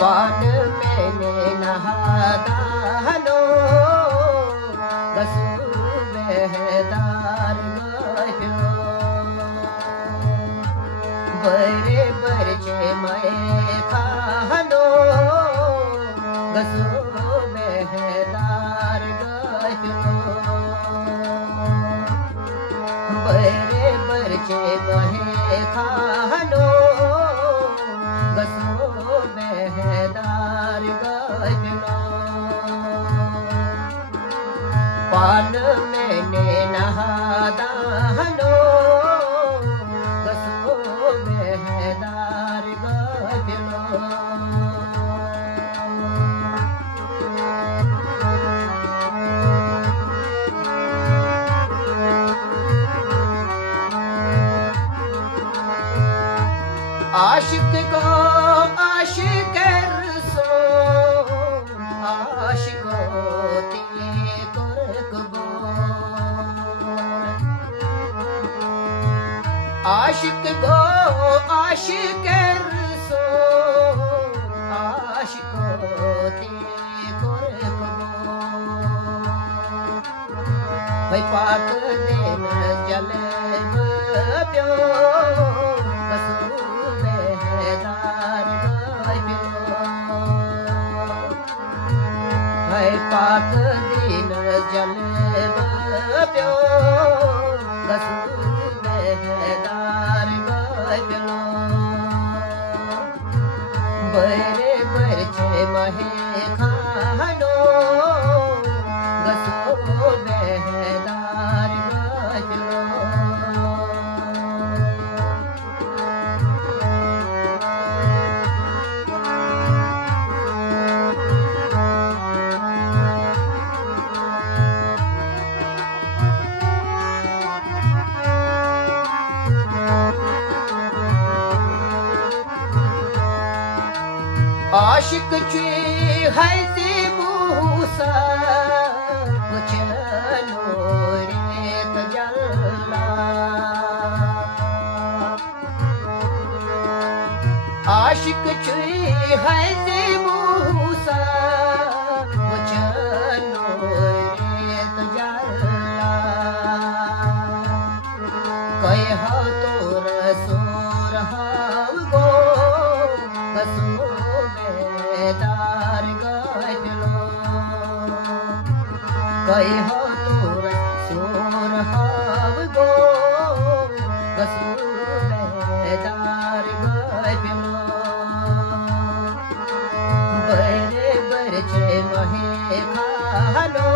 पान मैंने नहादानो गसू बेहदार गयो बरे बरचे मैं खानो गसू बेहदार गयो बरे बरचे मैं खानो गसो बेहदार गयो पान मैंने नहादानो गसो बेहदार गयो आशिक को आशिक रसो आशिको ती करकबो आशिक को आशिक रसो आशिको ती करकबो भाई पाक दिन जले प्यो पाक दिन जल प्यो गसू बेहदार गयो बरे बरचे महे खानो गसू बेहदार गयो आशिक ची है ती मूसा चलो रे तजल्ला आशिक ची है ती मूसा चलो रे तजल्ला कह तो रसूर हाव गो कसो बेदार गयो कह तोर सोर हाव गो गसू बेदार गयो बरे बरचे महे खानो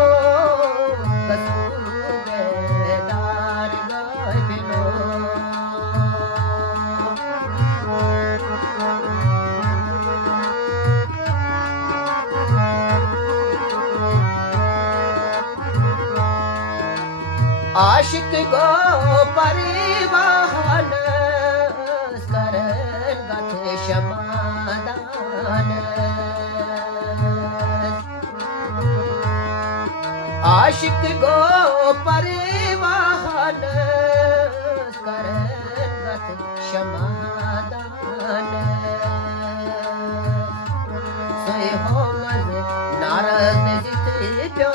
गसू बेदार गयो आशिक को परिवाहन करन गथ क्षमादान आशिक को परिवाहन करन गथ क्षमादान सोय हो मज नारद जित प्यो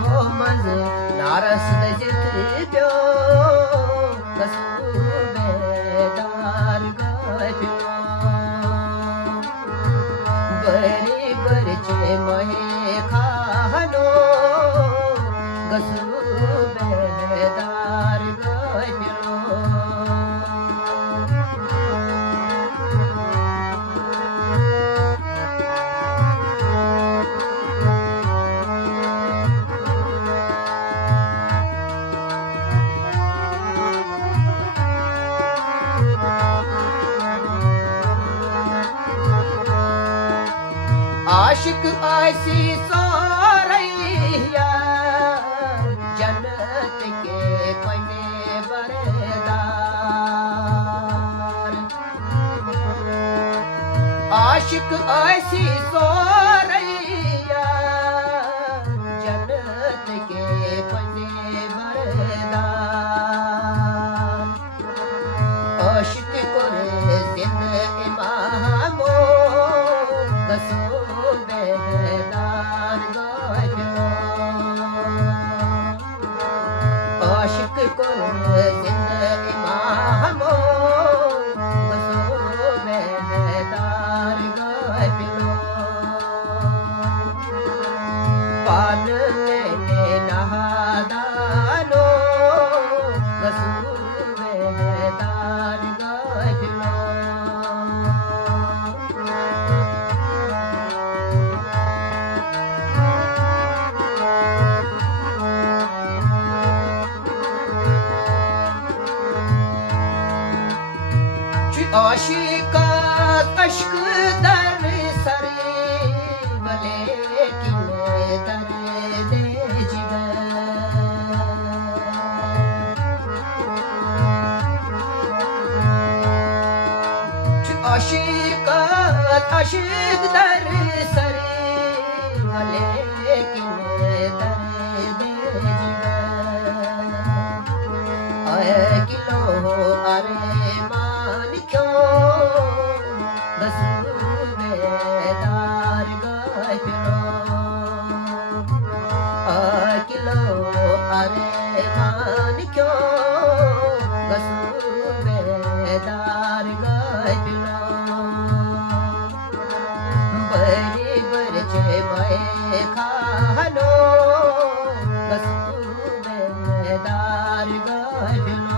हो मज नारस जित प्यो गसू बेदार गयो बरे बरचे महे खानो गसू बेदार गयो आशिक ऐसी सोरैया जन्नत के कोने बरदार आशिक ऐसी सोरैया जन्नत के कोने बरदार आशिक दर सरे गले किने दर्द जिगर आए किलो अरे मान क्यों बस बेदार गहलो आ किलो अरे मान क्यों बस बेदार गहलो बरे बरचे मैं खानो बस बेदार गहलो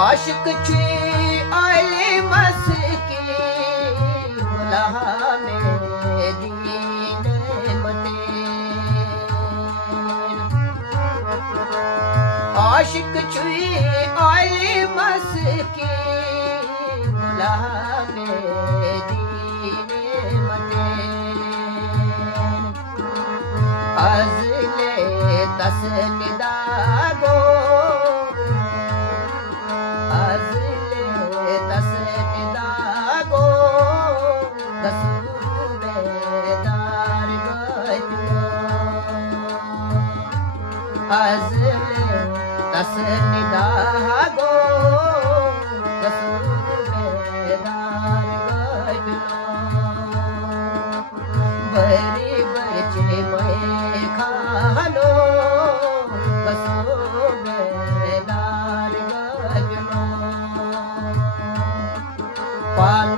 आशिक छे आले मस के गुलाह में दीन मते आशिक छे आले मस के गुलाह में दीन मते अज़ले दस निदागो अज़ले दस निदागो दस बेदार गहलो अज़ले दस निदागो दस बेदार गहलो बरे बरचे मैं खानो दस बेदार गहलो पाल